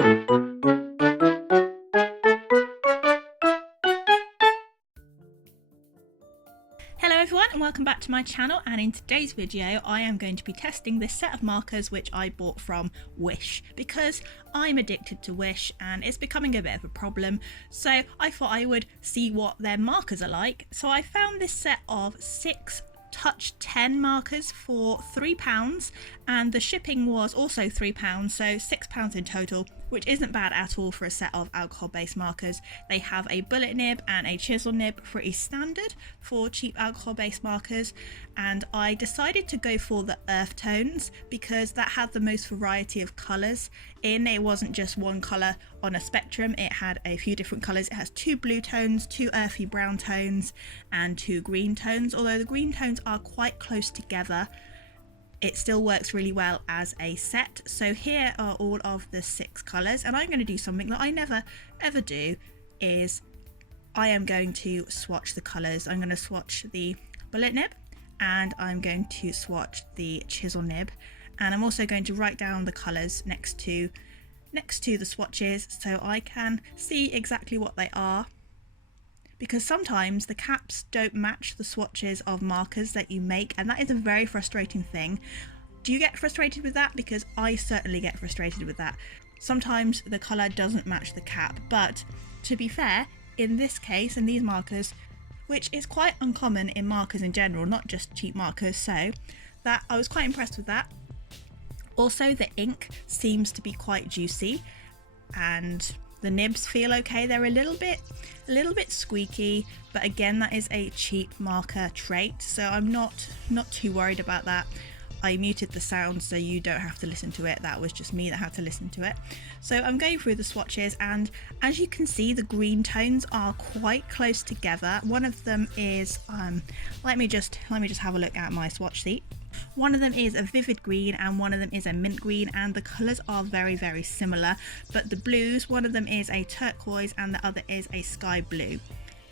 Hello everyone and welcome back to my channel, and in today's video I am going to be testing this set of markers which I bought from Wish because I'm addicted to Wish and it's becoming a bit of a problem, so I thought I would see what their markers are like. So I found this set of 6 TOUCHTEN markers for £3, and the shipping was also £3, so £6 in total, which isn't bad at all for a set of alcohol-based markers. They have a bullet nib and a chisel nib, pretty standard for cheap alcohol-based markers, and I decided to go for the earth tones because that had the most variety of colours in. It wasn't just one colour on a spectrum, it had a few different colours. It has 2 blue tones, 2 earthy brown tones and 2 green tones. Although the green tones are quite close together, it still works really well as a set. So here are all of the 6 colours, and I'm going to do something that I never ever do, is I am going to swatch the colours. I'm going to swatch the bullet nib and I'm going to swatch the chisel nib, and I'm also going to write down the colours next to the swatches so I can see exactly what they are, because sometimes the caps don't match the swatches of markers that you make, and that is a very frustrating thing. Do you get frustrated with that? Because I certainly get frustrated with that. Sometimes the colour doesn't match the cap, but to be fair, in this case, in these markers, which is quite uncommon in markers in general, not just cheap markers, so that I was quite impressed with that. Also, the ink seems to be quite juicy and the nibs feel okay. They're a little bit squeaky, but again, that is a cheap marker trait, so I'm not too worried about that. I muted the sound so you don't have to listen to it. That was just me that had to listen to it. So I'm going through the swatches, and as you can see, the green tones are quite close together. One of them is let me just have a look at my swatch sheet. One of them is a vivid green and one of them is a mint green, and the colours are very, very similar, but the blues, one of them is a turquoise and the other is a sky blue.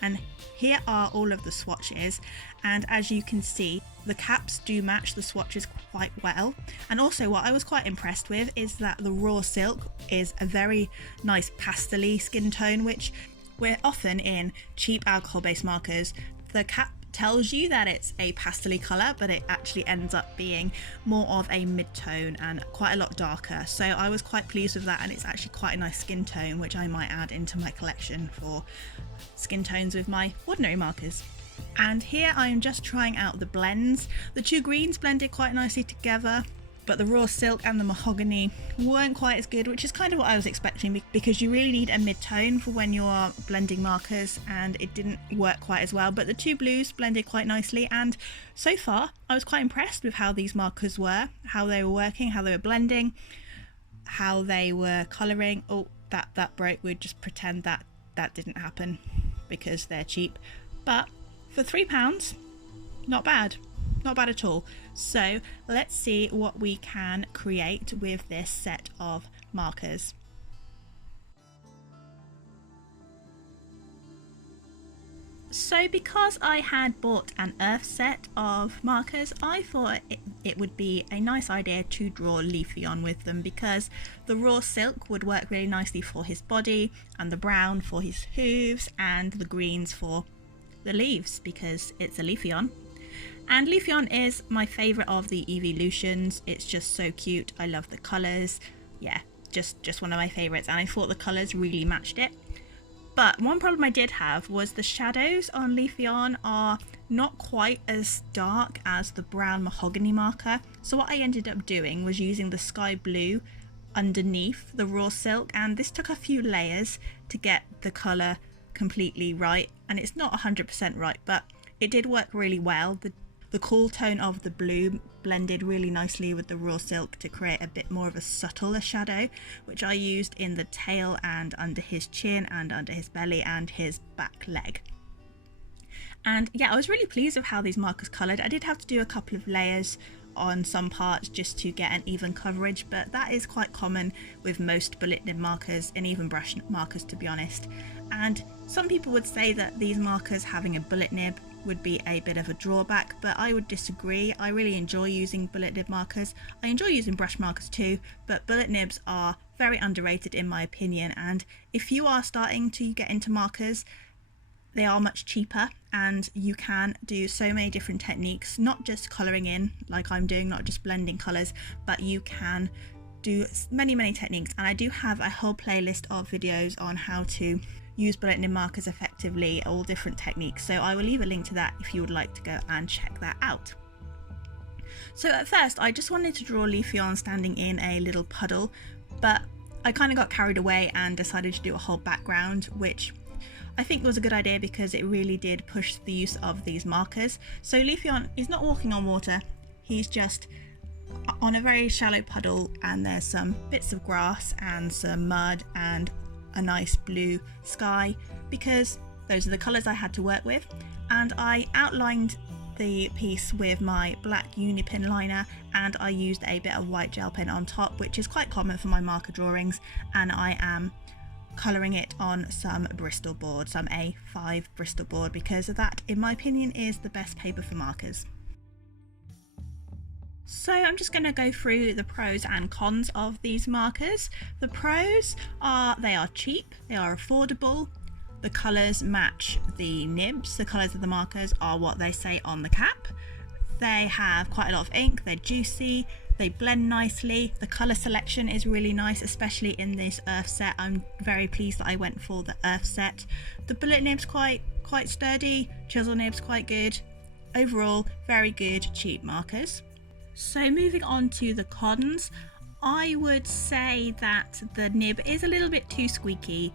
And here are all of the swatches, and as you can see, the caps do match the swatches quite well. And also what I was quite impressed with is that the raw silk is a very nice pastel-y skin tone, which we're often in cheap alcohol-based markers. The cap tells you that it's a pastel-y colour, but it actually ends up being more of a mid-tone and quite a lot darker. So I was quite pleased with that, and it's actually quite a nice skin tone, which I might add into my collection for skin tones with my ordinary markers. And here I am just trying out the blends. The 2 greens blended quite nicely together, but the raw silk and the mahogany weren't quite as good, which is kind of what I was expecting, because you really need a mid-tone for when you're blending markers, and it didn't work quite as well. But the 2 blues blended quite nicely, and so far I was quite impressed with how these markers were, how they were working, how they were blending, how they were colouring. Oh, that broke. We'd just pretend that didn't happen because they're cheap. But for £3, not bad. Not bad at all. So let's see what we can create with this set of markers. So because I had bought an earth set of markers, I thought it would be a nice idea to draw Leafy on with them, because the raw silk would work really nicely for his body, and the brown for his hooves, and the greens for the leaves because it's a Leafeon. And Leafeon is my favourite of the evolutions. It's just so cute. I love the colours. Yeah, just one of my favourites, and I thought the colours really matched it. But one problem I did have was the shadows on Leafeon are not quite as dark as the brown mahogany marker. So what I ended up doing was using the sky blue underneath the raw silk, and this took a few layers to get the colour completely right, and it's not 100% right, but it did work really well. The cool tone of the blue blended really nicely with the raw silk to create a bit more of a subtler shadow, which I used in the tail and under his chin and under his belly and his back leg. And yeah, I was really pleased with how these markers coloured. I did have to do a couple of layers on some parts just to get an even coverage, but that is quite common with most bullet nib markers and even brush markers, to be honest. And some people would say that these markers having a bullet nib would be a bit of a drawback, but I would disagree. I really enjoy using bullet nib markers. I enjoy using brush markers too, but bullet nibs are very underrated in my opinion. And if you are starting to get into markers, they are much cheaper and you can do so many different techniques, not just colouring in like I'm doing, not just blending colours, but you can do many techniques. And I do have a whole playlist of videos on how to use bullet nib markers effectively, all different techniques, so I will leave a link to that if you would like to go and check that out. So at first I just wanted to draw Leafeon standing in a little puddle, but I kind of got carried away and decided to do a whole background, which I think was a good idea because it really did push the use of these markers. So Leafeon is not walking on water, he's just on a very shallow puddle, and there's some bits of grass and some mud and a nice blue sky because those are the colours I had to work with. And I outlined the piece with my black Unipin liner, and I used a bit of white gel pen on top, which is quite common for my marker drawings, and I am colouring it on some Bristol board, some A5 Bristol board, because that in my opinion is the best paper for markers. So I'm just going to go through the pros and cons of these markers. The pros are they are cheap, they are affordable, the colours match the nibs, the colours of the markers are what they say on the cap, they have quite a lot of ink, they're juicy, they blend nicely, the colour selection is really nice, especially in this earth set. I'm very pleased that I went for the earth set. The bullet nib's quite sturdy, chisel nib's quite good. Overall, very good cheap markers. So moving on to the cons, I would say that the nib is a little bit too squeaky.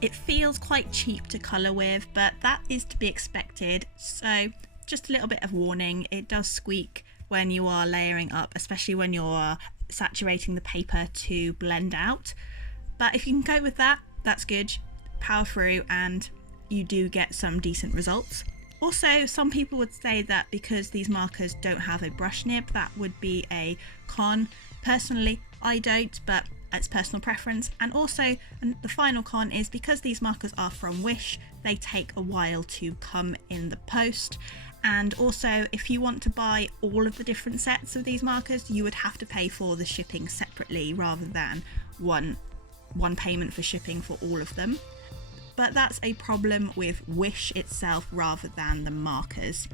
It feels quite cheap to colour with, but that is to be expected. So just a little bit of warning, it does squeak when you are layering up, especially when you're saturating the paper to blend out. But if you can cope with that, that's good. Power through and you do get some decent results. Also, some people would say that because these markers don't have a brush nib, that would be a con. Personally, I don't, but it's personal preference. And also, the final con is because these markers are from Wish, they take a while to come in the post. And also, if you want to buy all of the different sets of these markers, you would have to pay for the shipping separately rather than one payment for shipping for all of them. But that's a problem with Wish itself rather than the markers.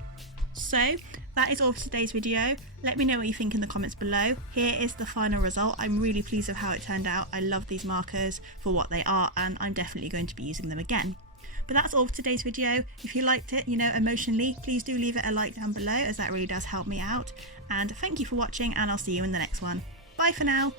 So that is all for today's video. Let me know what you think in the comments below. Here is the final result. I'm really pleased with how it turned out. I love these markers for what they are, and I'm definitely going to be using them again. But that's all for today's video. If you liked it, emotionally, please do leave it a like down below, as that really does help me out. And thank you for watching, and I'll see you in the next one. Bye for now.